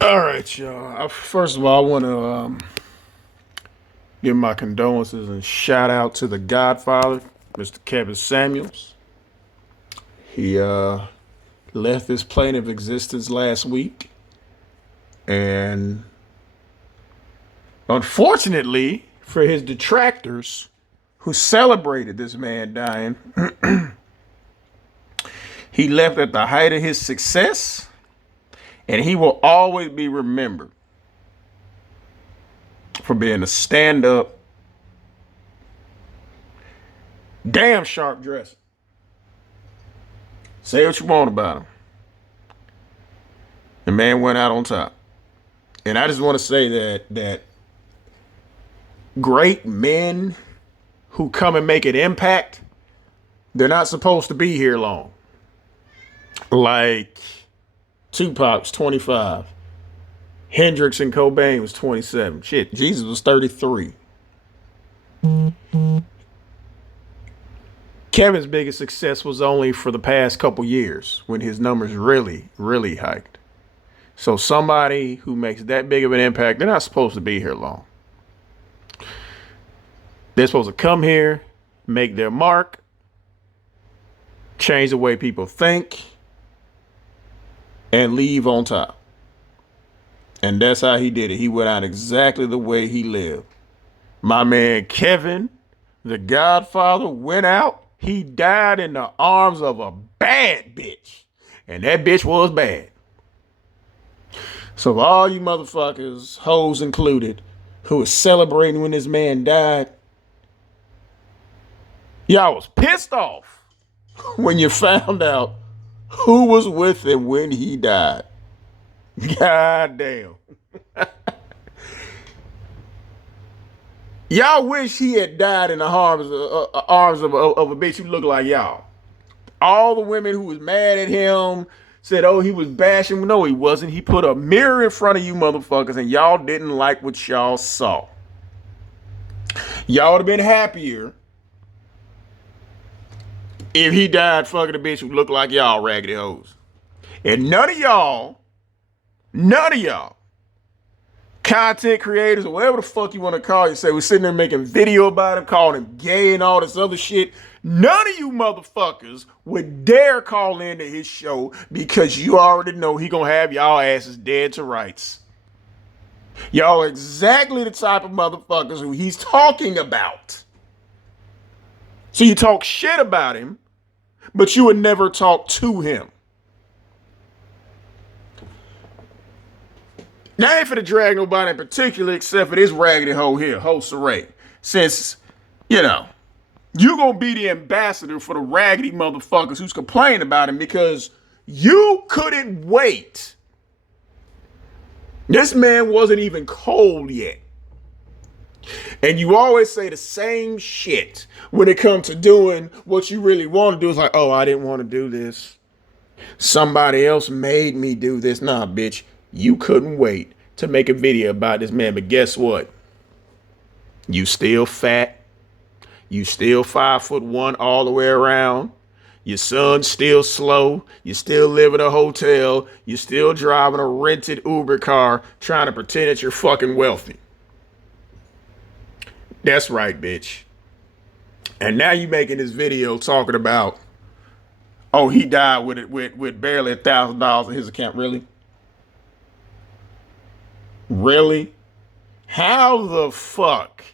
All right, y'all. First of all, I want to give my condolences and shout out to the Godfather, Mr. Kevin Samuels. He left this plane of existence last week, and unfortunately for his detractors who celebrated this man dying, he left at the height of his success, and he will always be remembered for being a stand-up, damn sharp dresser. Say what you want about him. The man went out on top. And I just want to say that great men who come and make an impact, they're not supposed to be here long. Like Tupac's 25. Hendrix and Cobain was 27. Shit, Jesus was 33. Kevin's biggest success was only for the past couple years when his numbers really hiked. So somebody who makes that big of an impact, they're not supposed to be here long. They're supposed to come here, make their mark, change the way people think, and leave on top. And that's how he did it. He went out exactly the way he lived. My man Kevin, the Godfather, went out. He died in the arms of a bad bitch. And that bitch was bad. So all you motherfuckers, hoes included, who was celebrating when this man died, y'all was pissed off when you found out who was with him when he died. God damn. Y'all wish he had died in the arms of a bitch who looked like y'all. All the women who was mad at him said, oh, he was bashing. No, he wasn't. He put a mirror in front of you motherfuckers and y'all didn't like what y'all saw. Y'all would have been happier if he died fucking a bitch who looked like y'all raggedy hoes. And none of y'all, content creators or whatever the fuck you want to call yourself, we're sitting there making video about him, calling him gay and all this other shit. None of you motherfuckers would dare call into his show because you already know he gonna have y'all asses dead to rights. Y'all are exactly the type of motherfuckers who he's talking about. So you talk shit about him, but you would never talk to him. Now, I ain't finna drag nobody in particular except for this raggedy hoe here, Soncerae. Since, you gonna be the ambassador for the raggedy motherfuckers who's complaining about him because you couldn't wait. This man wasn't even cold yet. And you always say the same shit when it comes to doing what you really want to do. It's like, oh, I didn't want to do this. Somebody else made me do this. Nah, bitch. You couldn't wait to make a video about this man, but guess what? You still fat. You still 5'1" all the way around. Your son's still slow. You still live in a hotel. You still driving a rented Uber car trying to pretend that you're fucking wealthy. That's right, bitch. And now you making this video talking about, oh, he died with barely $1,000 in his account. Really? Really? How the fuck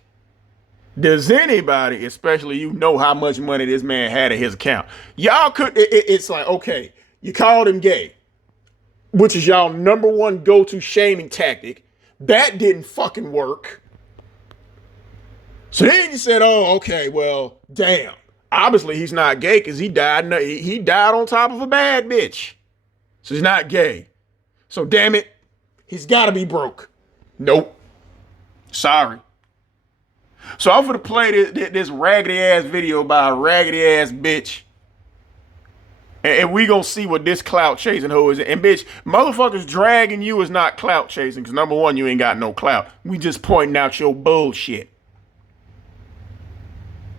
does anybody, especially you, know how much money this man had in his account? Y'all could, it's like, okay, you called him gay, which is y'all number one go-to shaming tactic. That didn't fucking work. So then you said, oh, okay, well, damn. Obviously he's not gay because he died on top of a bad bitch. So he's not gay. So damn it. He's got to be broke. Nope. Sorry. So I'm going to play this raggedy ass video by a raggedy ass bitch. And we going to see what this clout chasing hoe is. And bitch, motherfuckers dragging you is not clout chasing. Because number one, you ain't got no clout. We just pointing out your bullshit.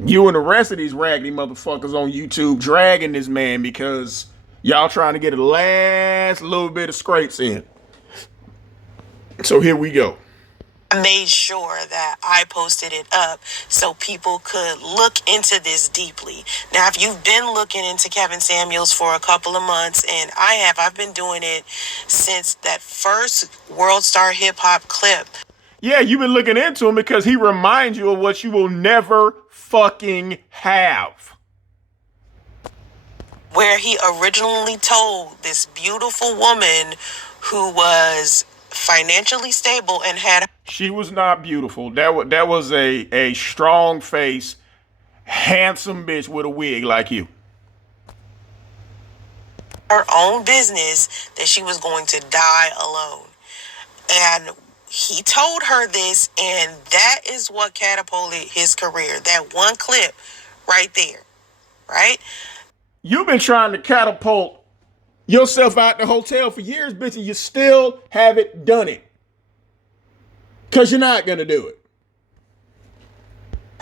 You and the rest of these raggedy motherfuckers on YouTube dragging this man because y'all trying to get a last little bit of scrapes in. So here we go. I made sure that I posted it up so people could look into this deeply. Now, if you've been looking into Kevin Samuels for a couple of months, and I've been doing it since that first World Star Hip Hop clip. Yeah, you've been looking into him because he reminds you of what you will never fucking have. Where he originally told this beautiful woman who was financially stable and had. She was not beautiful. That was a strong face, handsome bitch with a wig like you. Her own business, that she was going to die alone. And he told her this, and that is what catapulted his career. That one clip right there, right? You've been trying to catapult yourself out the hotel for years, bitch, and you still haven't done it. Because you're not going to do it.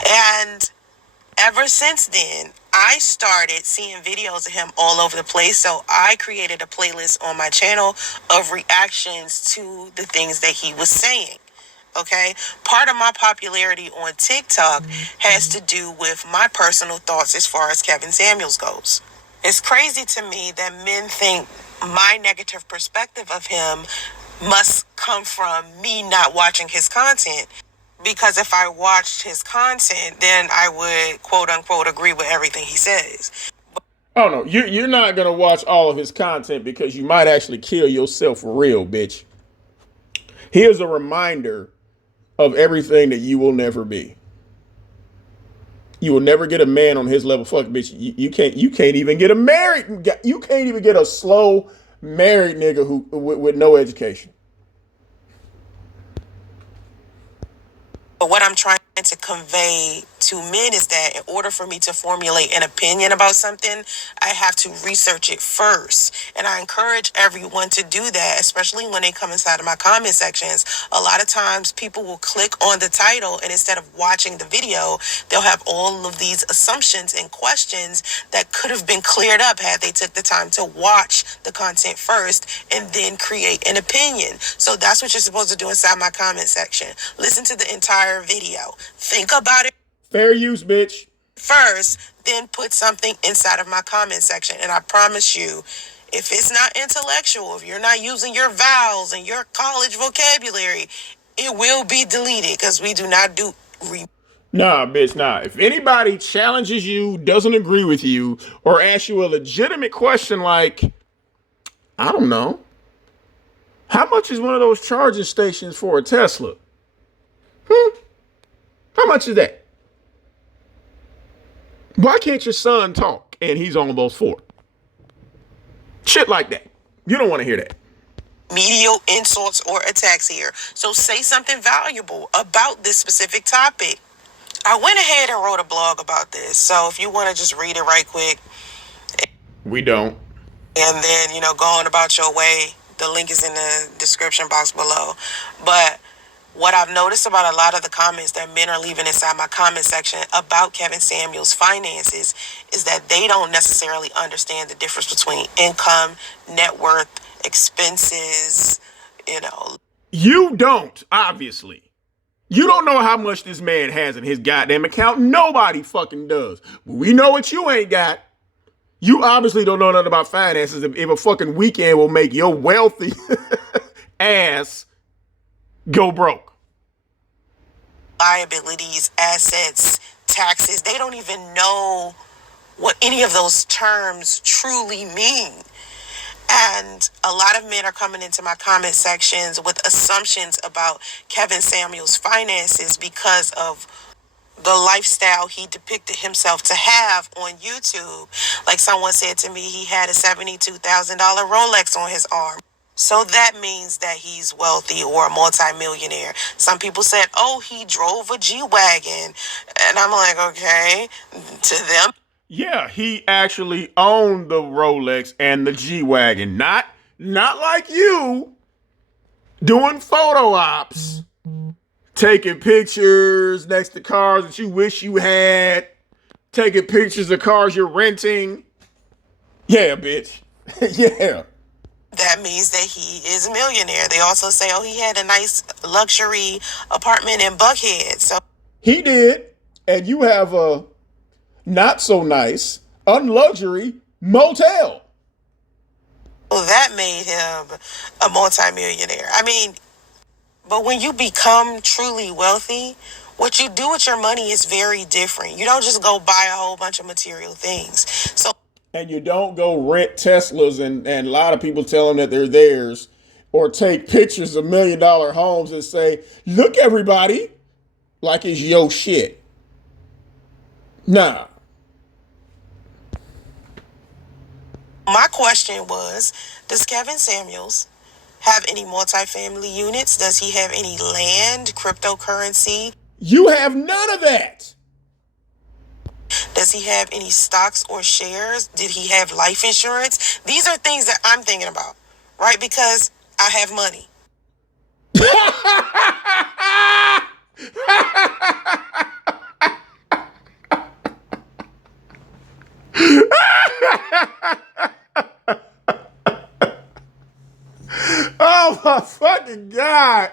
And ever since then, I started seeing videos of him all over the place. So I created a playlist on my channel of reactions to the things that he was saying. Okay? Part of my popularity on TikTok has to do with my personal thoughts as far as Kevin Samuels goes. It's crazy to me that men think my negative perspective of him must come from me not watching his content. Because if I watched his content, then I would, quote unquote, agree with everything he says. Oh, no, you're not going to watch all of his content because you might actually kill yourself for real, bitch. Here's a reminder of everything that you will never be. You will never get a man on his level. Fuck, bitch. You can't even get a married. You can't even get a slow married nigga who with no education. But what I'm trying to convey to men is that in order for me to formulate an opinion about something, I have to research it first. And I encourage everyone to do that, especially when they come inside of my comment sections. A lot of times people will click on the title, and instead of watching the video, they'll have all of these assumptions and questions that could have been cleared up had they took the time to watch the content first and then create an opinion. So that's what you're supposed to do inside my comment section. Listen to the entire video. Think about it. Fair use, bitch. First, then put something inside of my comment section. And I promise you, if it's not intellectual, if you're not using your vowels and your college vocabulary, it will be deleted because we do not do. Nah, bitch, nah. If anybody challenges you, doesn't agree with you, or asks you a legitimate question like, I don't know, how much is one of those charging stations for a Tesla? How much is that? Why can't your son talk and he's almost 4? Shit like that. You don't want to hear that. Medial insults or attacks here. So say something valuable about this specific topic. I went ahead and wrote a blog about this. So if you want to just read it right quick. We don't. And then, go on about your way. The link is in the description box below. But what I've noticed about a lot of the comments that men are leaving inside my comment section about Kevin Samuels' finances is that they don't necessarily understand the difference between income, net worth, expenses, You don't, obviously. You don't know how much this man has in his goddamn account. Nobody fucking does. We know what you ain't got. You obviously don't know nothing about finances if a fucking weekend will make your wealthy ass go broke. Liabilities, assets, taxes, they don't even know what any of those terms truly mean. And a lot of men are coming into my comment sections with assumptions about Kevin Samuels' finances because of the lifestyle he depicted himself to have on YouTube. Like someone said to me, he had a $72,000 Rolex on his arm. So that means that he's wealthy or a multimillionaire. Some people said, oh, he drove a G-Wagon. And I'm like, okay, to them. Yeah, he actually owned the Rolex and the G-Wagon. Not like you doing photo ops, taking pictures next to cars that you wish you had, taking pictures of cars you're renting. Yeah, bitch. Yeah. That that means that he is a millionaire. They also say, oh, he had a nice luxury apartment in Buckhead. So he did, and you have a not so nice, unluxury motel. that made him a multimillionaire. I mean, but when you become truly wealthy, what you do with your money is very different. You don't just go buy a whole bunch of material things. So, And you don't go rent Teslas and a lot of people tell them that they're theirs, or take pictures of $1 million homes and say, look, everybody, like it's your shit. Nah. my question was, does Kevin Samuels have any multifamily units? Does he have any land, cryptocurrency? You have none of that. Does he have any stocks or shares? Did he have life insurance? These are things that I'm thinking about, right? Because I have money. Oh my fucking God.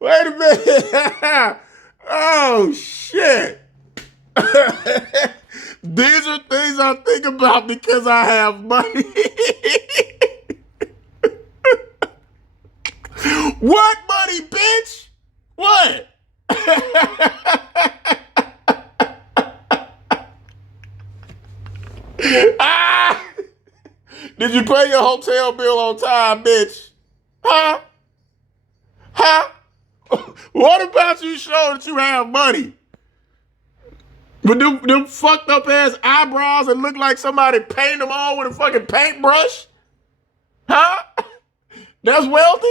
Wait a minute. Oh shit. These are things I think about because I have money. What money, bitch? What? Ah! Did you pay your hotel bill on time, bitch? Huh? Huh? What about you show that you have money? With them fucked up ass eyebrows that look like somebody painted them on with a fucking paintbrush? Huh? That's wealthy?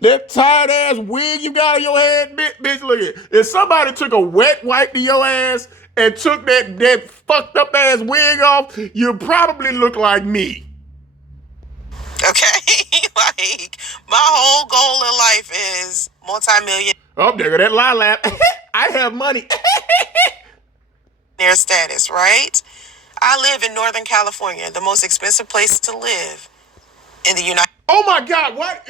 That tired ass wig you got on your head, bitch, look at it. If somebody took a wet wipe to your ass and took that fucked up ass wig off, you'd probably look like me. Okay? Like, my whole goal in life is multi-million Oh, there go that lilac. I have money. their status, right? I live in Northern California, the most expensive place to live in the United States. Oh my God, what?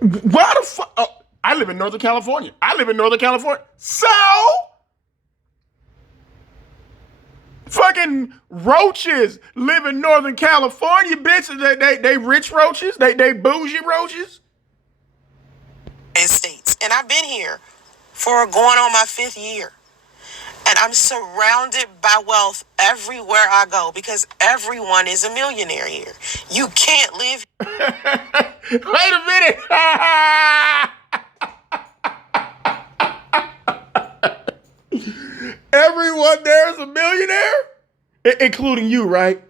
Why the fuck? Oh, I live in Northern California. So? Fucking roaches live in Northern California, bitch. They rich roaches. They bougie roaches. States. And I've been here for going on my 5th year. And I'm surrounded by wealth everywhere I go because everyone is a millionaire here. You can't live. Wait a minute. Everyone there is a millionaire? Including you, right?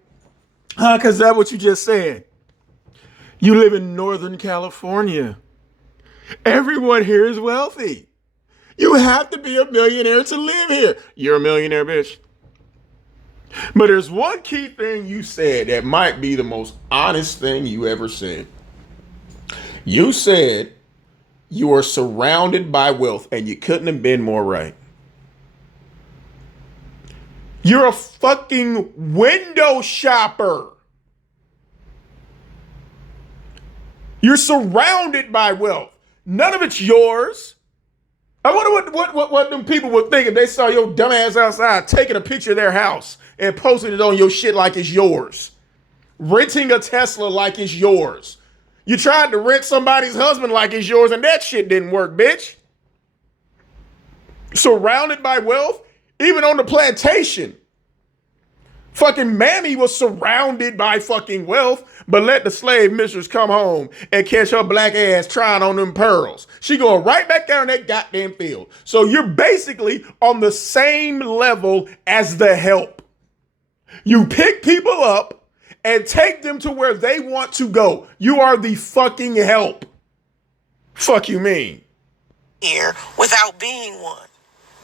Huh? Because that's what you just said. You live in Northern California. Everyone here is wealthy. You have to be a millionaire to live here. You're a millionaire, bitch. But there's one key thing you said that might be the most honest thing you ever said. You said you are surrounded by wealth, and you couldn't have been more right. You're a fucking window shopper. You're surrounded by wealth. None of it's yours. I wonder what them people would think if they saw your dumb ass outside taking a picture of their house and posting it on your shit like it's yours. Renting a Tesla like it's yours. You tried to rent somebody's husband like it's yours and that shit didn't work, bitch. Surrounded by wealth, even on the plantation. Fucking Mammy was surrounded by fucking wealth, but let the slave mistress come home and catch her black ass trying on them pearls. She going right back down that goddamn field. So you're basically on the same level as the help. You pick people up and take them to where they want to go. You are the fucking help. Fuck you mean? Here without being one.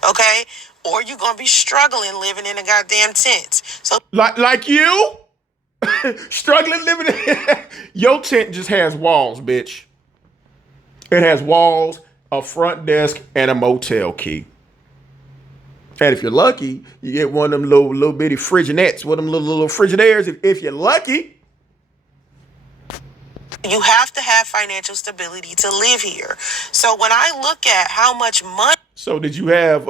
Okay? Or you're going to be struggling living in a goddamn tent. So like you? Struggling living in your tent just has walls, bitch. It has walls, a front desk, and a motel key. And if you're lucky, you get one of them little bitty Frigidaires, one of them little Frigidaires. If you're lucky. You have to have financial stability to live here. So when I look at how much money. So did you have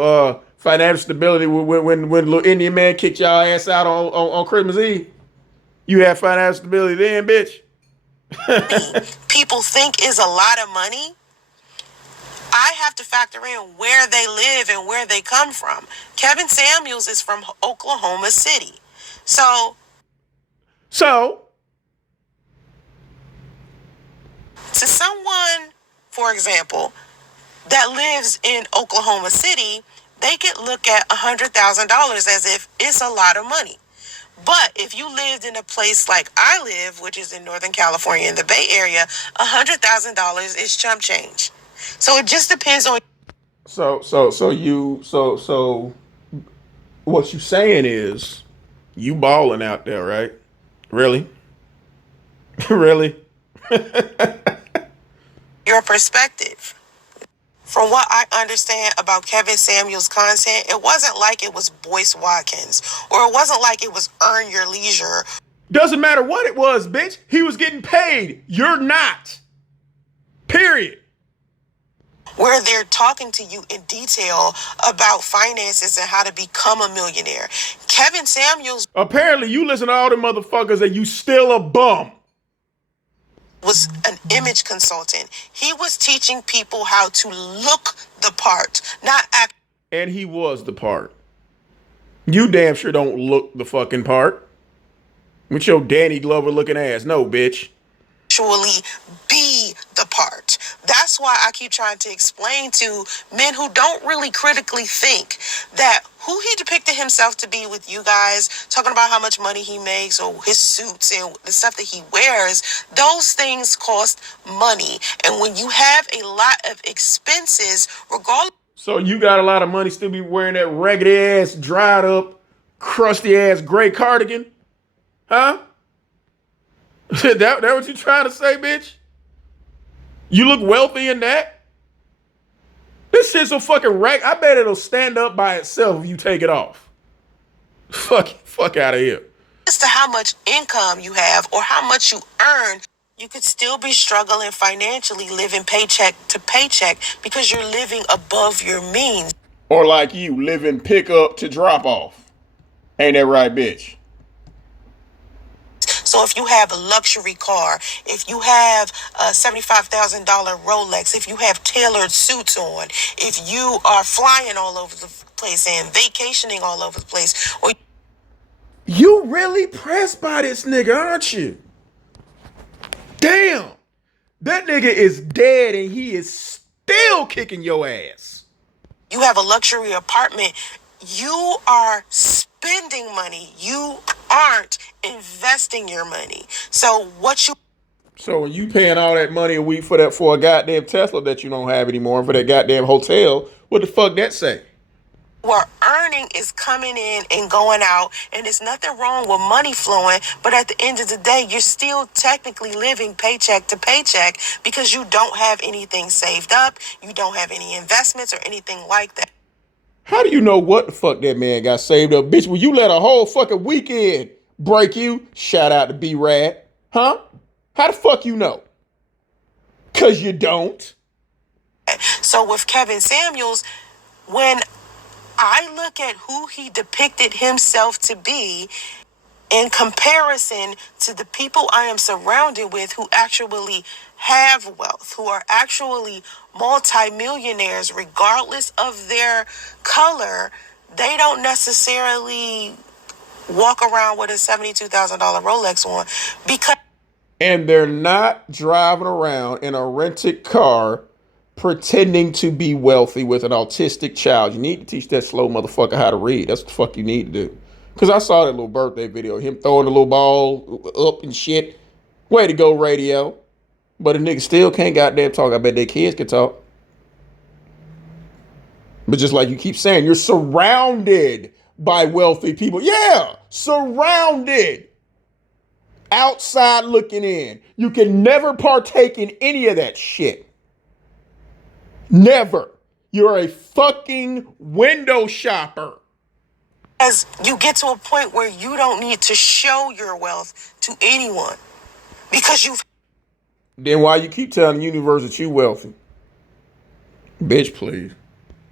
financial stability when little Indian man kicked y'all ass out on Christmas Eve? You had financial stability then, bitch? People think is a lot of money. I have to factor in where they live and where they come from. Kevin Samuels is from Oklahoma City. So to someone, for example, that lives in Oklahoma City, they could look at $100,000 as if it's a lot of money. But if you lived in a place like I live, which is in Northern California in the Bay Area, $100,000 is chump change. So it just depends on. So what you saying is you balling out there, right? Really? Really? Your perspective. From what I understand about Kevin Samuels' content, it wasn't like it was Boyce Watkins, or it wasn't like it was Earn Your Leisure. Doesn't matter what it was, bitch. He was getting paid. You're not. Period. Where they're talking to you in detail about finances and how to become a millionaire. Kevin Samuels. Apparently, you listen to all the motherfuckers and you still a bum. Was an image consultant. He was teaching people how to look the part, not act. And he was the part. You damn sure don't look the fucking part. With your Danny Glover looking ass. No, bitch. Actually be the part. That's why I keep trying to explain to men who don't really critically think that who he depicted himself to be with you guys, talking about how much money he makes or his suits and the stuff that he wears, those things cost money. And when you have a lot of expenses, regardless. So you got a lot of money, still be wearing that raggedy ass, dried up, crusty ass gray cardigan? Huh? that what you trying to say, bitch? You look wealthy in that? This shit's so fucking rag. I bet it'll stand up by itself if you take it off. Fuck out of here. As to how much income you have or how much you earn, you could still be struggling financially, living paycheck to paycheck because you're living above your means. Or like you, living pick up to drop off. Ain't that right, bitch? So if you have a luxury car, if you have a $75,000 Rolex, if you have tailored suits on, if you are flying all over the place and vacationing all over the place, or you really pressed by this nigga, aren't you? Damn. That nigga is dead and he is still kicking your ass. You have a luxury apartment. You are spending money. You aren't investing your money. So when you paying all that money a week for a goddamn Tesla that you don't have anymore, for that goddamn hotel, what the fuck that say? you are earning is coming in and going out, and there's nothing wrong with money flowing, but at the end of the day, you're still technically living paycheck to paycheck because you don't have anything saved up, you don't have any investments or anything like that. How do you know what the fuck that man got saved up? Bitch, will you let a whole fucking weekend break you? Shout out to B-Rad. Huh? How the fuck you know? Because you don't. So with Kevin Samuels, when I look at who he depicted himself to be in comparison to the people I am surrounded with who actually have wealth, who are actually multimillionaires, regardless of their color, they don't necessarily walk around with a $72,000 Rolex on because. And they're not driving around in a rented car pretending to be wealthy with an autistic child. You need to teach that slow motherfucker how to read. That's what the fuck you need to do. Because I saw that little birthday video, him throwing the little ball up and shit. Way to go, radio. But a nigga still can't goddamn talk. I bet their kids can talk. But just like you keep saying, you're surrounded by wealthy people. Yeah, surrounded. Outside looking in. You can never partake in any of that shit. Never. You're a fucking window shopper. As you get to a point where you don't need to show your wealth to anyone because you've Then why you keep telling the universe that you wealthy? Bitch, please.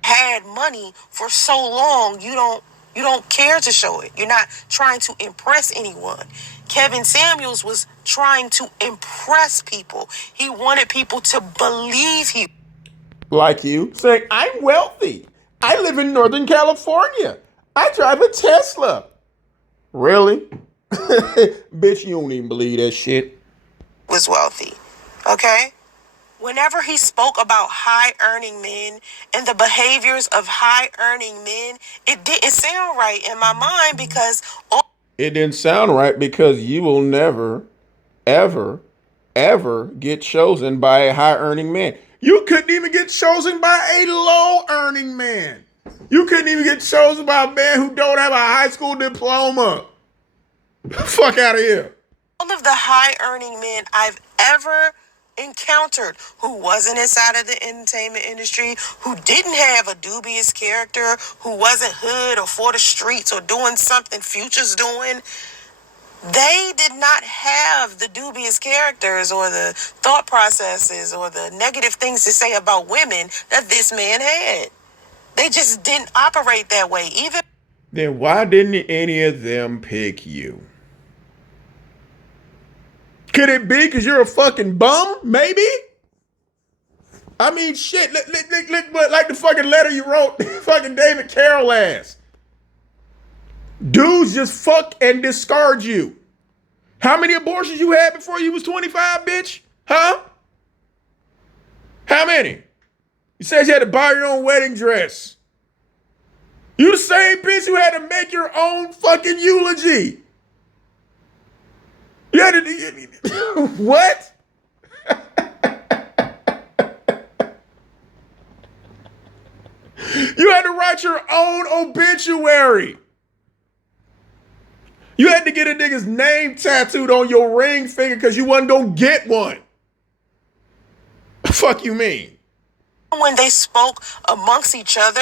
had money for so long, you don't care to show it. You're not trying to impress anyone. Kevin Samuels was trying to impress people. He wanted people to believe he Like you saying, I'm wealthy. I live in Northern California. I drive a Tesla. Really? Bitch, you don't even believe that shit. was wealthy. Okay? Whenever he spoke about high earning men and the behaviors of high earning men, it didn't sound right in my mind because It didn't sound right because you will never, ever, ever get chosen by a high earning man. You couldn't even get chosen by a low earning man. You couldn't even get chosen by a man who don't have a high school diploma. Fuck out of here. all of the high earning men I've ever encountered who wasn't inside of the entertainment industry, who didn't have a dubious character, who wasn't hood or for the streets or doing something Future's doing, they did not have the dubious characters or the thought processes or the negative things to say about women that this man had. They just didn't operate that way. Even Then why didn't any of them pick you? Could it be because you're a fucking bum? Maybe? I mean, shit. Look, like the fucking letter you wrote fucking David Carroll ass. Dudes just fuck and discard you. How many abortions you had before you was 25, bitch? Huh? How many? You said you had to buy your own wedding dress. You the same bitch who had to make your own fucking eulogy. You had to what? You had to write your own obituary. You had to get a nigga's name tattooed on your ring finger because you wasn't gonna get one. Fuck you mean? when they spoke amongst each other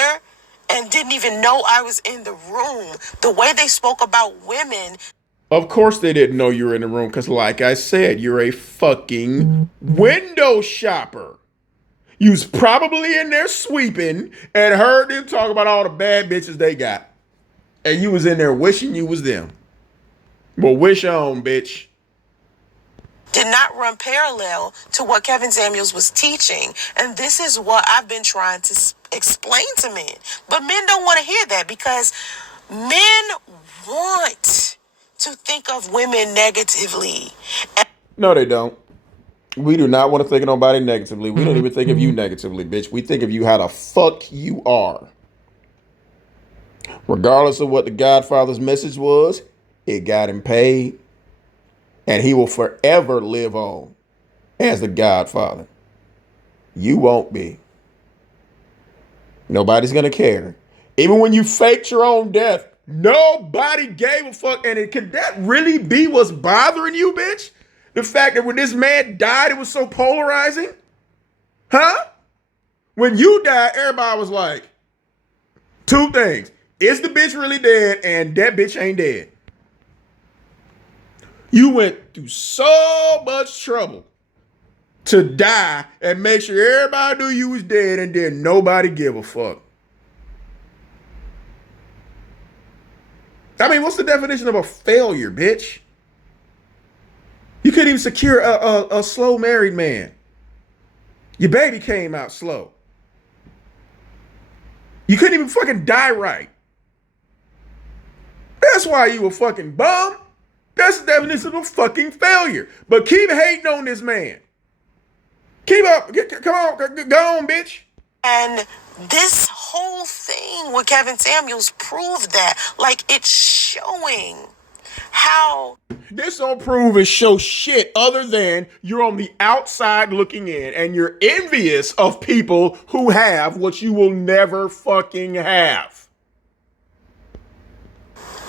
and didn't even know I was in the room, the way they spoke about women. Of course they didn't know you were in the room because, like I said, you're a fucking window shopper. You was probably in there sweeping and heard them talk about all the bad bitches they got. And you was in there wishing you was them. Well, wish on, bitch. Did not run parallel to what Kevin Samuels was teaching. And this is what I've been trying to explain to men. But men don't want to hear that because men want to think of women negatively. No, they don't. We do not want to think of nobody negatively. We don't even think of you negatively, bitch. We think of you how the fuck you are. Regardless of what the Godfather's message was, it got him paid. And he will forever live on as the Godfather. You won't be. Nobody's going to care. Even when you faked your own death, nobody gave a fuck. And could that really be what's bothering you, bitch? The fact that when this man died, it was so polarizing? Huh? When you died, everybody was like, two things. Is the bitch really dead? And that bitch ain't dead. You went through so much trouble to die and make sure everybody knew you was dead and then nobody give a fuck. I mean, what's the definition of a failure, bitch? You couldn't even secure a slow married man. Your baby came out slow. You couldn't even fucking die right. That's why you a fucking bum. That's the definition of a fucking failure. But keep hating on this man. Keep up. Come on. Go on, bitch. And this whole thing with Kevin Samuels proved that. Like, it's showing how This don't prove and show shit other than you're on the outside looking in and you're envious of people who have what you will never fucking have.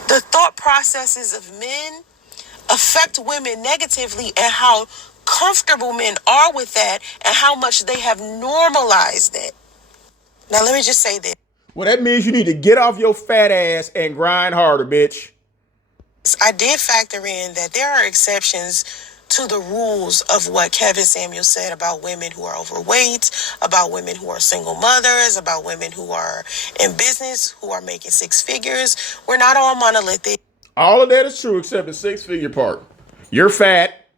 the thought processes of men affect women negatively and how comfortable men are with that and how much they have normalized it. Now, let me just say this. Well, that means you need to get off your fat ass and grind harder, bitch. I did factor in that there are exceptions to the rules of what Kevin Samuels said about women who are overweight, about women who are single mothers, about women who are in business, who are making six figures. We're not all monolithic. All of that is true except the six-figure part. You're fat.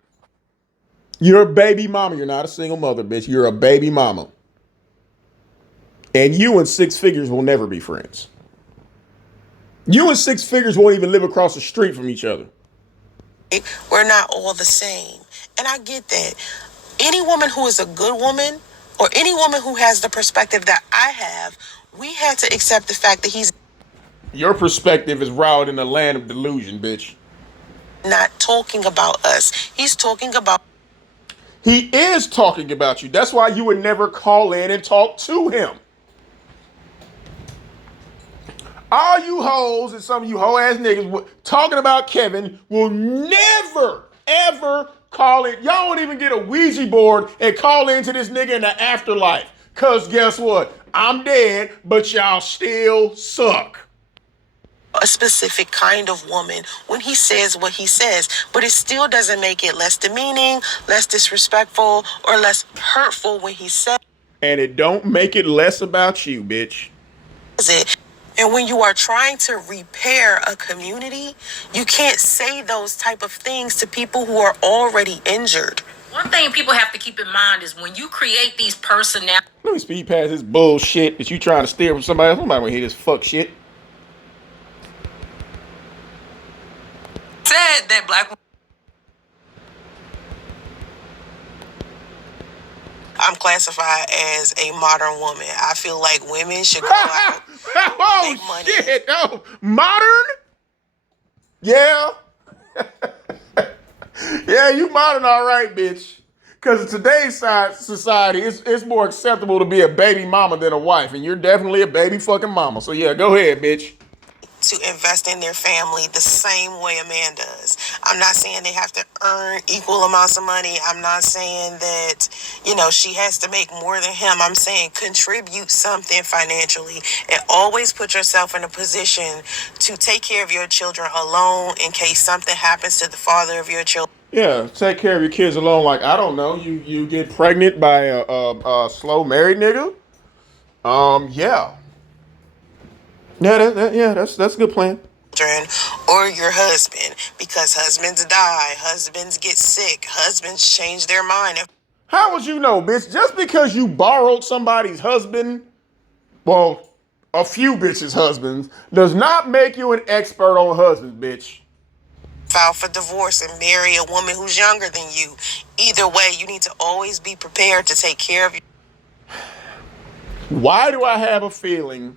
You're a baby mama. You're not a single mother, bitch. You're a baby mama. And you and six figures will never be friends. You and six figures won't even live across the street from each other. We're not all the same. And I get that. Any woman who is a good woman, or any woman who has the perspective that I have, we had to accept the fact that he's Your perspective is routed in the land of delusion, bitch. not talking about us. He's talking about. He is talking about you. That's why you would never call in and talk to him. All you hoes and some of you hoe ass niggas talking about Kevin will never, ever call in. Y'all won't even get a Ouija board and call into this nigga in the afterlife. Cause guess what? I'm dead, but y'all still suck. A specific kind of woman when he says what he says, but it still doesn't make it less demeaning, less disrespectful, or less hurtful when he says And it don't make it less about you, bitch. it. And when you are trying to repair a community, you can't say those type of things to people who are already injured. One thing people have to keep in mind is when you create these personalities. Let me speed past this bullshit that you trying to steer from somebody else. Somebody wanna hear this fuck shit. Said that black. I'm classified as a modern woman. I feel like women should go out, Oh make money. shit! Oh, modern? Yeah, yeah, you modern, all right, bitch. Because in today's society, it's more acceptable to be a baby mama than a wife, and you're definitely a baby fucking mama. So yeah, go ahead, bitch. To invest in their family the same way a man does. I'm not saying they have to earn equal amounts of money. I'm not saying that, she has to make more than him. I'm saying contribute something financially and always put yourself in a position to take care of your children alone in case something happens to the father of your children. Yeah, take care of your kids alone. Like, I don't know, you get pregnant by a slow married nigga. Yeah. Yeah, that's a good plan. Or your husband, because husbands die, husbands get sick, husbands change their mind. How would you know, bitch? Just because you borrowed somebody's husband, well, a few bitches' husbands, does not make you an expert on husbands, bitch. File for divorce and marry a woman who's younger than you. Either way, you need to always be prepared to take care of you. Why do I have a feeling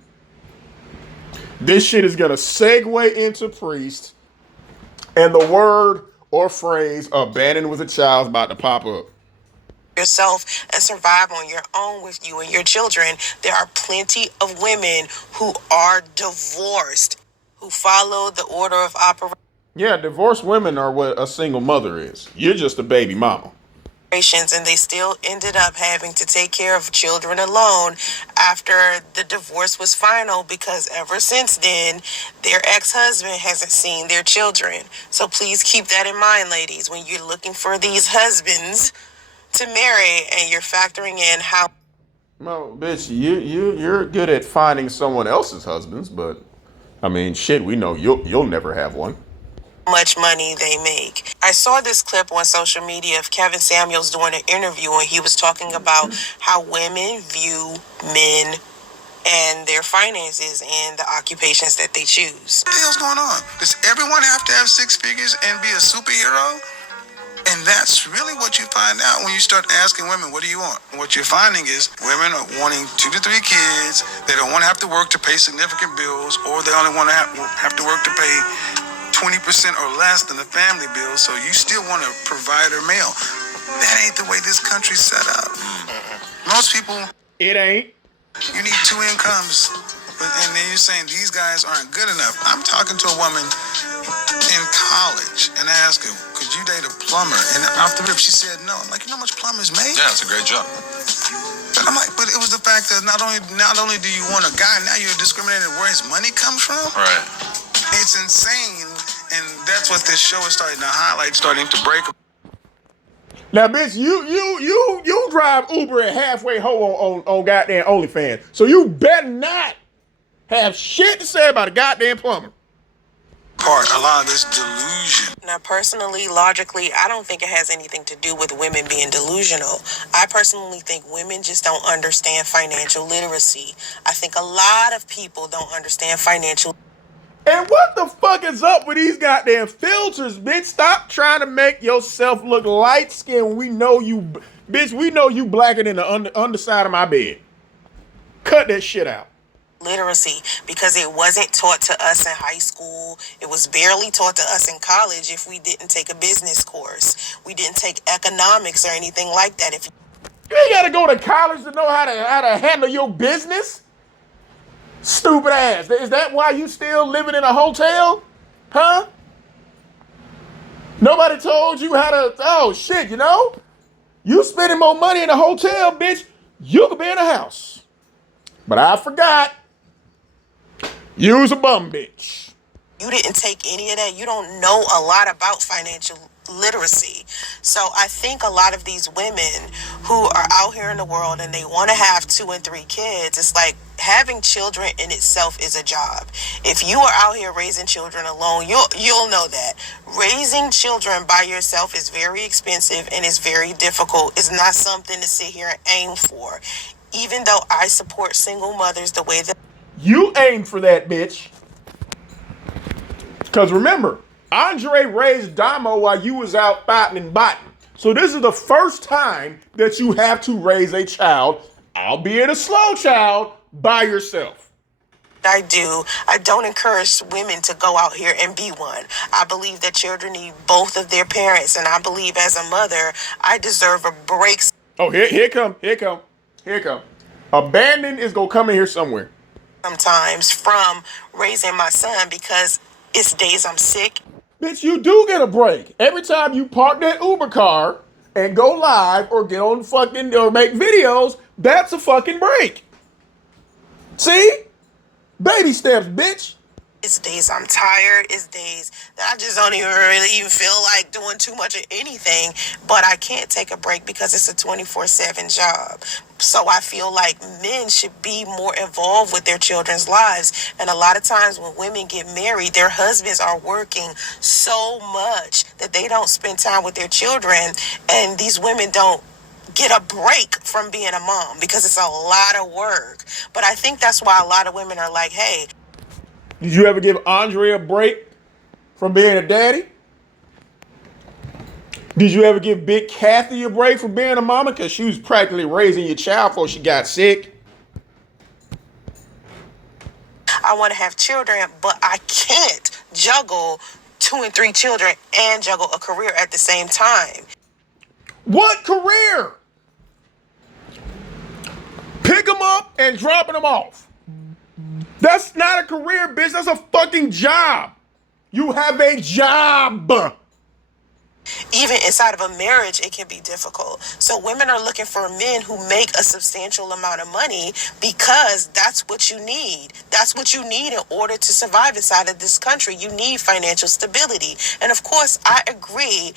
this shit is gonna segue into priest and the word or phrase abandoned with a child is about to pop up? Yourself and survive on your own with you and your children. There are plenty of women who are divorced, who follow the order of operation. Yeah, divorced women are what a single mother is. You're just a baby mama. And they still ended up having to take care of children alone after the divorce was final, because ever since then their ex-husband hasn't seen their children. So please keep that in mind, ladies, when you're looking for these husbands to marry and you're factoring in how. No, bitch, you're good at finding someone else's husbands, but I mean, shit, we know you'll never have one. Much money they make. I saw this clip on social media of Kevin Samuels doing an interview, and he was talking about how women view men and their finances and the occupations that they choose. What the hell's going on? Does everyone have to have six figures and be a superhero? And that's really what you find out when you start asking women, what do you want? What you're finding is women are wanting 2 to 3 kids. They don't want to have to work to pay significant bills, or they only want to have to work to pay 20% or less than the family bill. So you still want a provider male. That ain't the way this country's set up. Most people, It ain't. you need 2 incomes. And then you're saying these guys aren't good enough. I'm talking to a woman in college and I asked her, could you date a plumber? And off the rip, she said no. I'm like, you know how much plumbers make? Yeah, it's a great job. But I'm like, but it was the fact that not only do you want a guy, now you're discriminating where his money comes from. Right. It's insane, and that's what this show is starting to highlight, starting to break. Now, bitch, you drive Uber at halfway home on goddamn OnlyFans, so you better not have shit to say about a goddamn plumber. A lot of this delusion. Now, personally, logically, I don't think it has anything to do with women being delusional. I personally think women just don't understand financial literacy. I think a lot of people don't understand financial. And what the fuck is up with these goddamn filters, bitch? Stop trying to make yourself look light-skinned. We know you, bitch, we know you blacker than the underside of my bed. Cut that shit out. Literacy, because it wasn't taught to us in high school. It was barely taught to us in college if we didn't take a business course. We didn't take economics or anything like that. If you ain't gotta go to college to know how to handle your business. Stupid ass. Is that why you still living in a hotel? Huh? Nobody told you how to, oh shit, you know? You spending more money in a hotel, bitch. You could be in a house. But I forgot. You's a bum bitch. you didn't take any of that, you don't know a lot about financial literacy. So I think a lot of these women who are out here in the world and they want to have 2 and 3 kids, it's like having children in itself is a job. If you are out here raising children alone, you'll know that raising children by yourself is very expensive and it's very difficult. It's not something to sit here and aim for. Even though I support single mothers the way that you aim for that, bitch. Because remember, Andre raised Damo while you was out fighting and botting. So this is the first time that you have to raise a child, albeit a slow child, by yourself. I do. I don't encourage women to go out here and be one. I believe that children need both of their parents, and I believe as a mother, I deserve a break. Oh, here come. Abandon is gonna come in here somewhere. Sometimes from raising my son because it's days I'm sick. Bitch, you do get a break. Every time you park that Uber car and go live or get on fucking or make videos, that's a fucking break. See? Baby steps, bitch. It's days I'm tired. It's days that I just don't even feel like doing too much of anything. But I can't take a break because it's a 24/7 job. So I feel like men should be more involved with their children's lives. And a lot of times when women get married, their husbands are working so much that they don't spend time with their children. And these women don't get a break from being a mom because it's a lot of work. But I think that's why a lot of women are like, hey, did you ever give Andre a break from being a daddy? Did you ever give Big Kathy a break from being a mama? Because she was practically raising your child before she got sick. I want to have children, but I can't juggle 2 and 3 children and juggle a career at the same time. What career? Pick them up and dropping them off. That's not a career, bitch. That's a fucking job. You have a job. Even inside of a marriage, it can be difficult. So women are looking for men who make a substantial amount of money because that's what you need. That's what you need in order to survive inside of this country. You need financial stability. And of course, I agree.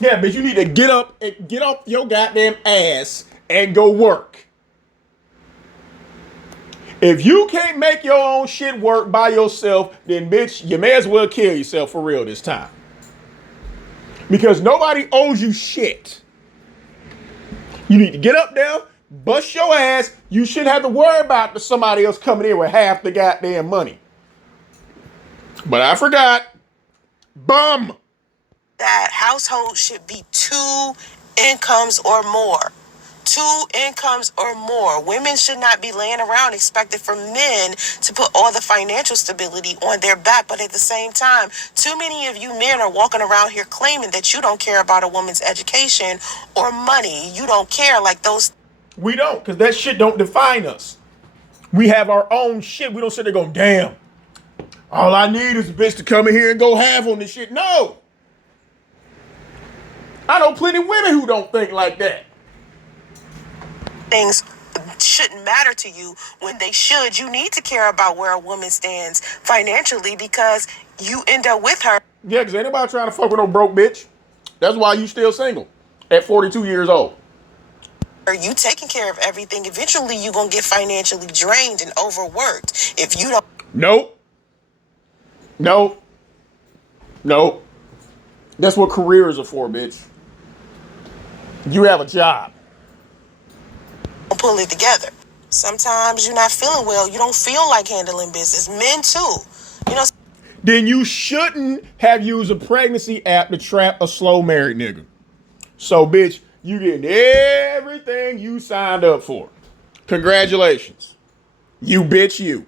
Yeah, but you need to get up and get off your goddamn ass and go work. If you can't make your own shit work by yourself, then bitch, you may as well kill yourself for real this time. Because nobody owes you shit. You need to get up there, bust your ass. You shouldn't have to worry about somebody else coming in with half the goddamn money. But I forgot. Bum. That household should be 2 incomes or more. 2 incomes or more. Women should not be laying around expecting for men to put all the financial stability on their back. But at the same time, too many of you men are walking around here claiming that you don't care about a woman's education or money. You don't care like those. We don't, because that shit don't define us. We have our own shit. We don't sit there going, damn, all I need is a bitch to come in here and go half on this shit. No. I know plenty of women who don't think like that. things shouldn't matter to you when they should. You need to care about where a woman stands financially because you end up with her. Yeah, because ain't nobody trying to fuck with no broke bitch. That's why you still single at 42 years old. Are you taking care of everything? Eventually, you're going to get financially drained and overworked if you don't. Nope. Nope. Nope. That's what careers are for, bitch. You have a job. Pull it together. Sometimes you're not feeling well. You don't feel like handling business. Men too. You know. Then you shouldn't have used a pregnancy app to trap a slow married nigga. So, bitch, you getting everything you signed up for. Congratulations. You bitch you.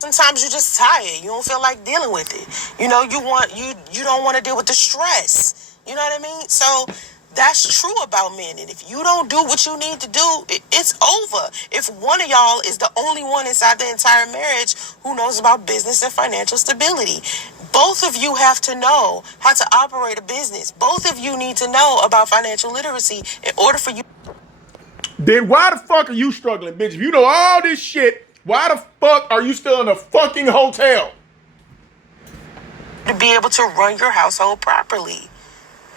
Sometimes you're just tired. You don't feel like dealing with it. You know, you don't want to deal with the stress. You know what I mean? So that's true about men. And if you don't do what you need to do, it's over. If one of y'all is the only one inside the entire marriage who knows about business and financial stability, both of you have to know how to operate a business. Both of you need to know about financial literacy in order for you. Then why the fuck are you struggling, bitch? If you know all this shit, why the fuck are you still in a fucking hotel? To be able to run your household properly.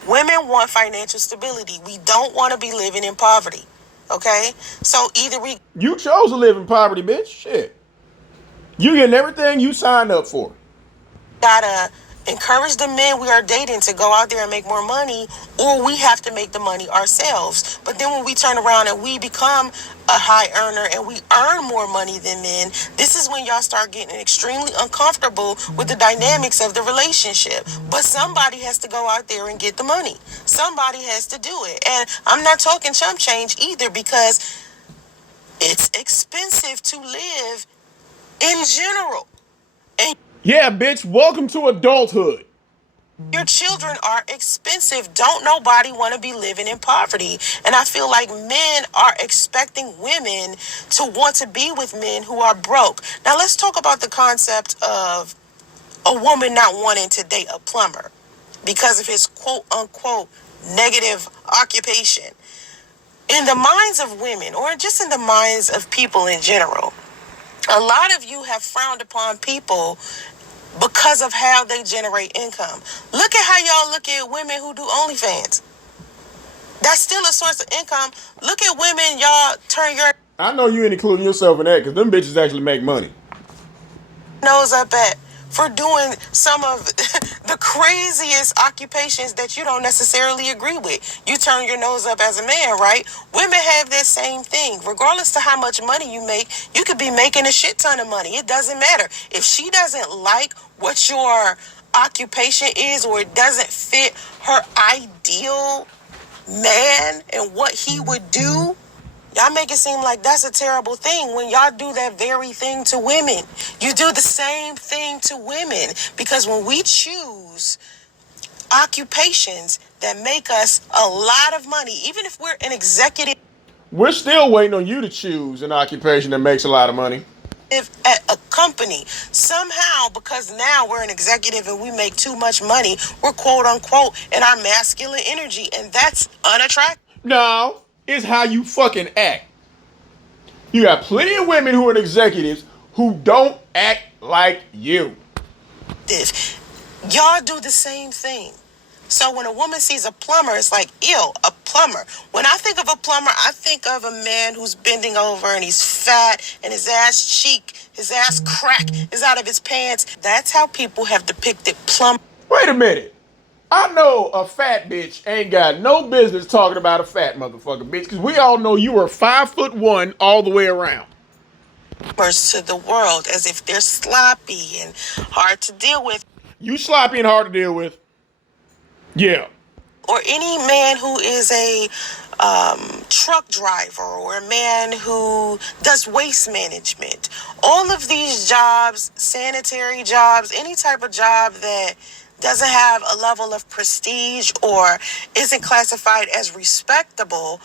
Women want financial stability. We don't want to be living in poverty. Okay? So either we... You chose to live in poverty, bitch. Shit. You getting everything you signed up for. Gotta encourage the men we are dating to go out there and make more money, or we have to make the money ourselves. But then when we turn around and we become a high earner and we earn more money than men, this is when y'all start getting extremely uncomfortable with the dynamics of the relationship. But somebody has to go out there and get the money. Somebody has to do it. And I'm not talking chump change either, because it's expensive to live in general. And yeah, bitch, welcome to adulthood. your children are expensive. Don't nobody want to be living in poverty. And I feel like men are expecting women to want to be with men who are broke. Now let's talk about the concept of a woman not wanting to date a plumber because of his quote unquote negative occupation. In the minds of women, or just in the minds of people in general, a lot of you have frowned upon people because of how they generate income. Look at how y'all look at women who do OnlyFans. That's still a source of income. Look at women y'all turn your I know you ain't including yourself in that because them bitches actually make money. nose up at for doing some of the craziest occupations that you don't necessarily agree with. You turn your nose up as a man, right? Women have that same thing. Regardless to how much money you make, you could be making a shit ton of money. It doesn't matter. If she doesn't like what your occupation is, or it doesn't fit her ideal man and what he would do, y'all make it seem like that's a terrible thing when y'all do that very thing to women. You do the same thing to women, because when we choose occupations that make us a lot of money, even if we're an executive, we're still waiting on you to choose an occupation that makes a lot of money. at a company, somehow, because now we're an executive and we make too much money, we're quote unquote in our masculine energy, and that's unattractive. No, it's how you fucking act. You got plenty of women who are executives who don't act like you. Y'all do the same thing. So when a woman sees a plumber, it's like, ew, a plumber. When I think of a plumber, I think of a man who's bending over and he's fat and his ass cheek, his ass crack is out of his pants. That's how people have depicted plumber. Wait a minute. I know a fat bitch ain't got no business talking about a fat motherfucker bitch, because we all know you are 5'1" all the way around. To the world as if they're sloppy and hard to deal with. You sloppy and hard to deal with. Yeah. Or any man who is a truck driver, or a man who does waste management. All of these jobs, sanitary jobs, any type of job that doesn't have a level of prestige or isn't classified as respectable,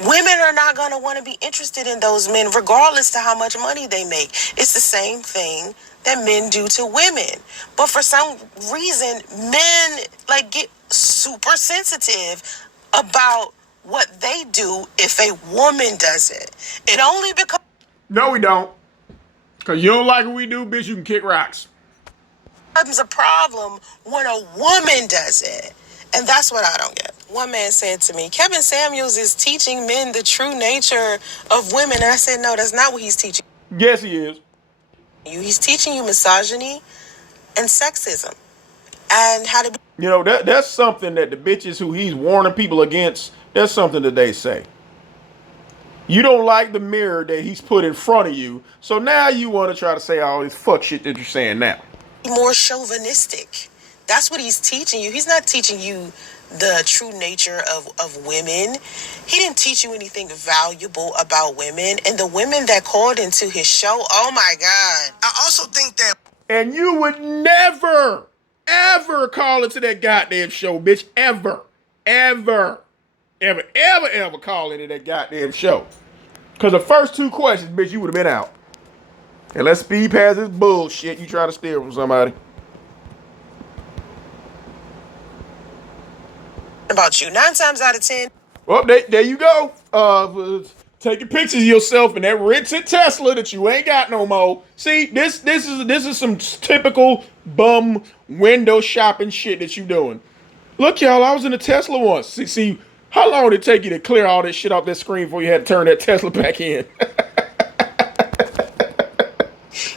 women are not going to want to be interested in those men regardless to how much money they make. It's the same thing that men do to women. But for some reason, men get super sensitive about what they do if a woman does it. It only becomes No, we don't. Because you don't like what we do, bitch, you can kick rocks. a problem when a woman does it. And that's what I don't get. One man said to me, Kevin Samuels is teaching men the true nature of women. And I said, no, that's not what he's teaching Yes, he is. you. He's teaching you misogyny and sexism and how to be. You know, that's something that the bitches who he's warning people against, that's something that they say. You don't like the mirror that he's put in front of you, so now you want to try to say all this fuck shit that you're saying now. More chauvinistic. That's what he's teaching you. He's not teaching you the true nature of women. He didn't teach you anything valuable about women. And the women that called into his show, oh my God. I also think that. And you would never, ever call into that goddamn show, bitch. Ever. Ever. Ever, ever, ever call into that goddamn show. Because the first two questions, bitch, you would have been out. And let's speed past this bullshit you trying to steal from somebody. About you. 9 times out of 10. Well, there you go. Taking pictures of yourself in that rented Tesla that you ain't got no more. See, this is some typical bum window shopping shit that you doing. Look, y'all, I was in a Tesla once. See, how long did it take you to clear all this shit off that screen before you had to turn that Tesla back in?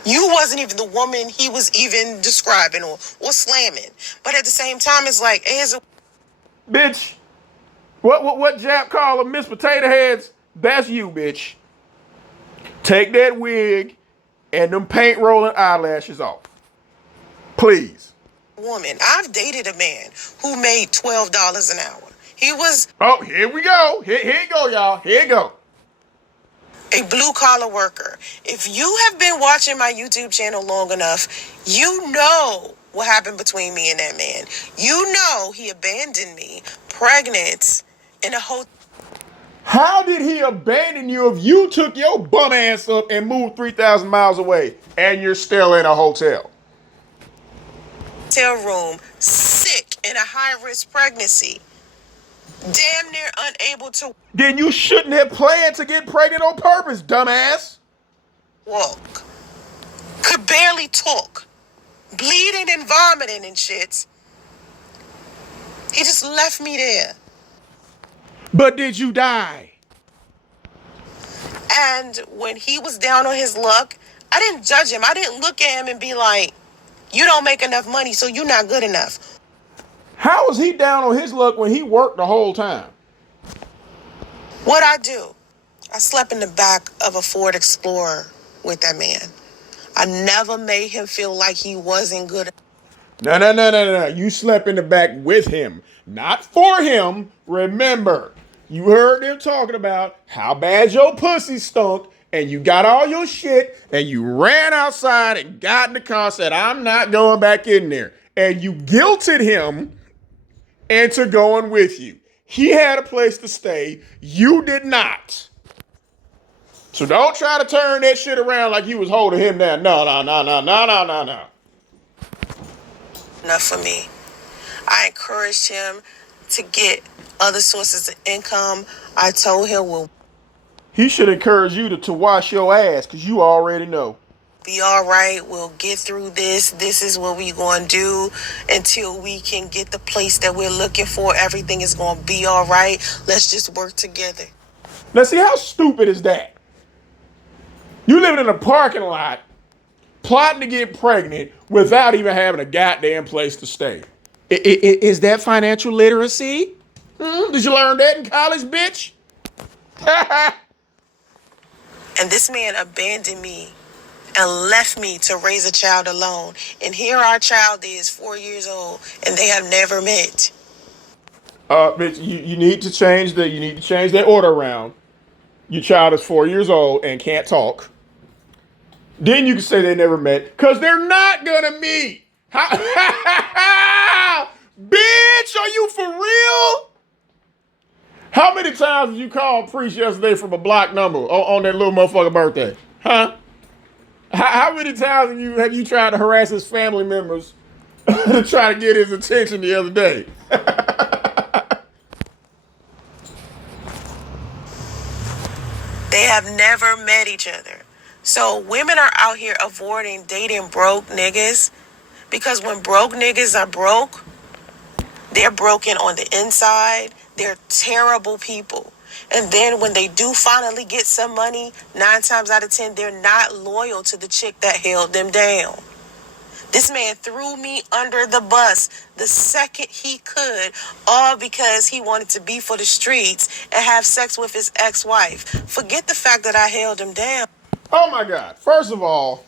You wasn't even the woman he was even describing or slamming. But at the same time, it's like, here's a. Bitch, what Jap call them Miss Potato Heads? That's you, bitch. Take that wig and them paint rolling eyelashes off. Please. Woman. I've dated a man who made $12 an hour. He was. Oh, here we go. Here you go, y'all. Here you go. A blue-collar worker. If you have been watching my YouTube channel long enough, you know what happened between me and that man. You know he abandoned me, pregnant, in a hotel. How did he abandon you if you took your bum ass up and moved 3,000 miles away and you're still in a hotel? Room, sick, in a high-risk pregnancy. Damn near unable to Then you shouldn't have planned to get pregnant on purpose, dumbass. walk. Could barely talk. Bleeding and vomiting and shit. He just left me there. But did you die? And when he was down on his luck, I didn't judge him. I didn't look at him and be like, you don't make enough money, so you're not good enough. How was he down on his luck when he worked the whole time? What'd I do? I slept in the back of a Ford Explorer with that man. I never made him feel like he wasn't good. No. You slept in the back with him, not for him. Remember, you heard them talking about how bad your pussy stunk, and you got all your shit, and you ran outside and got in the car and said, I'm not going back in there. And you guilted him into going with you. He had a place to stay. You did not. So don't try to turn that shit around like you was holding him down. No. Enough for me. I encouraged him to get other sources of income. I told him we'll He should encourage you to wash your ass because you already know. be all right. We'll get through this. This is what we going to do until we can get the place that we're looking for. Everything is going to be all right. Let's just work together. Now, see, how stupid is that? You living in a parking lot, plotting to get pregnant without even having a goddamn place to stay. Is that financial literacy? Did you learn that in college, bitch? And this man abandoned me and left me to raise a child alone. And here our child is 4 years old, and they have never met. Bitch, you need to change that order around. Your child is 4 years old and can't talk. Then you can say they never met, because they're not gonna meet. Bitch, are you for real? How many times did you call Priest yesterday from a block number on that little motherfucker birthday? Huh? How many times have you tried to harass his family members to try to get his attention the other day? have never met each other. So women are out here avoiding dating broke niggas because when broke niggas are broke, they're broken on the inside. They're terrible people. And then when they do finally get some money, 9 times out of 10, they're not loyal to the chick that held them down. This man threw me under the bus the second he could, all because he wanted to be for the streets and have sex with his ex-wife. Forget the fact that I held him down. Oh my God. First of all,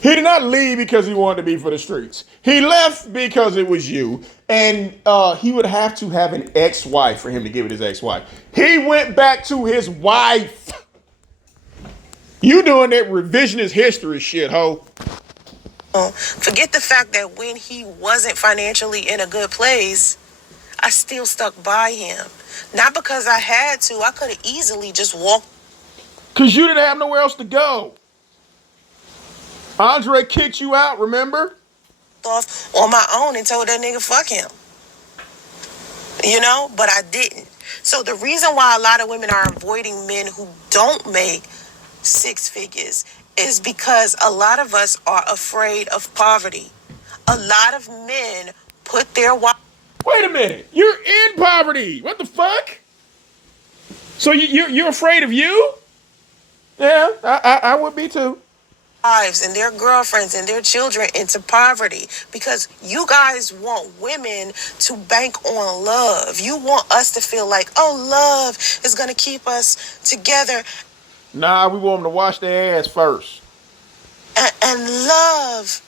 he did not leave because he wanted to be for the streets. He left because it was you. And he would have to have an ex-wife for him to give it his ex-wife. He went back to his wife. You doing that revisionist history shit, ho. Forget the fact that when he wasn't financially in a good place, I still stuck by him. Not because I had to. I could have easily just walked. Because you didn't have nowhere else to go. Andre kicked you out, remember? Off on my own and told that nigga fuck him. You know, but I didn't. So the reason why a lot of women are avoiding men who don't make 6 figures is because a lot of us are afraid of poverty. A lot of men put their wives. Wait a minute. You're in poverty. What the fuck? So you're afraid of you? Yeah, I would be too. Wives and their girlfriends and their children into poverty because you guys want women to bank on love. You want us to feel like, oh, love is going to keep us together. Nah, we want them to wash their ass first. And love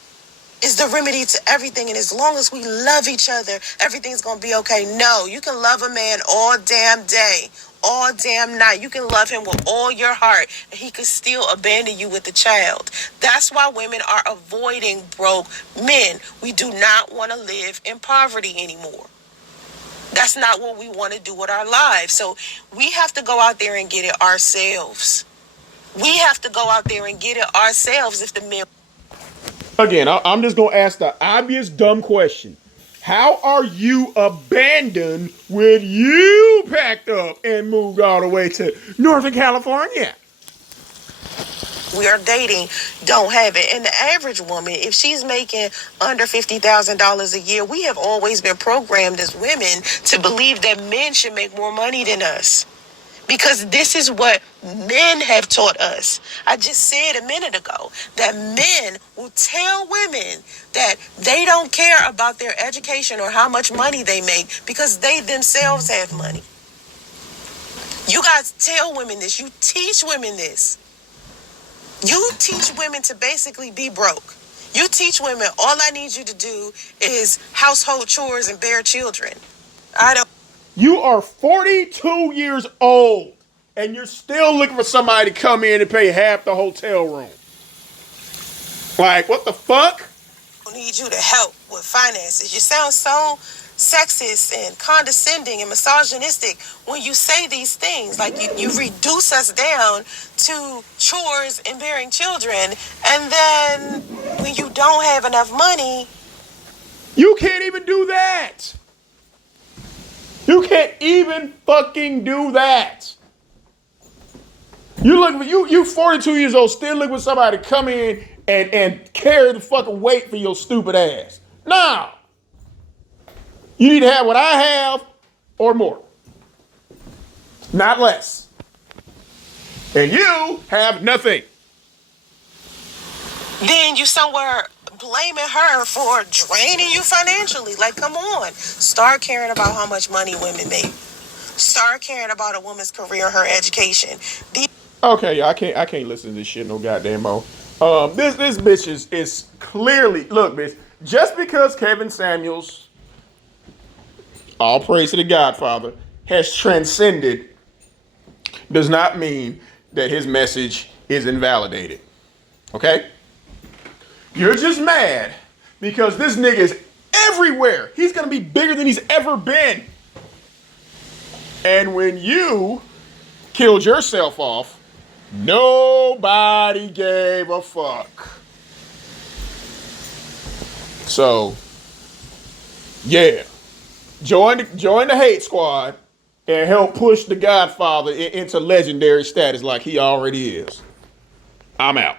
is the remedy to everything. And as long as we love each other, everything's going to be okay. No, you can love a man all damn day, all damn night. You can love him with all your heart, and he could still abandon you with a child. That's why women are avoiding broke men. We do not want to live in poverty anymore. That's not what we want to do with our lives. So we have to go out there and get it ourselves. We have to go out there and get it ourselves if the men... Again, I'm just going to ask the obvious dumb question. How are you abandoned when you packed up and moved all the way to Northern California? We are dating, don't have it. And the average woman, if she's making under $50,000 a year, we have always been programmed as women to believe that men should make more money than us. Because this is what men have taught us. I just said a minute ago that men will tell women that they don't care about their education or how much money they make because they themselves have money. You guys tell women this. You teach women this. You teach women to basically be broke. You teach women all I need you to do is household chores and bear children. I don't. You are 42 years old, and you're still looking for somebody to come in and pay half the hotel room. Like, what the fuck? I need you to help with finances. You sound so sexist and condescending and misogynistic when you say these things. Like, you reduce us down to chores and bearing children, and then when you don't have enough money... You can't even do that. You can't even fucking do that. You 42 years old, still looking for somebody to come in and carry the fucking weight for your stupid ass. No. You need to have what I have or more. Not less. And you have nothing. Then you somewhere blaming her for draining you financially. Like, come on. Start caring about how much money women make. Start caring about a woman's career, her education. Okay, I can't listen to this shit no goddamn more. This bitch is clearly, look, bitch, just because Kevin Samuels, all praise to the Godfather, has transcended does not mean that his message is invalidated. Okay? You're just mad because this nigga is everywhere. He's gonna be bigger than he's ever been. And when you killed yourself off, nobody gave a fuck. So, yeah. Join the hate squad and help push the Godfather into legendary status like he already is. I'm out.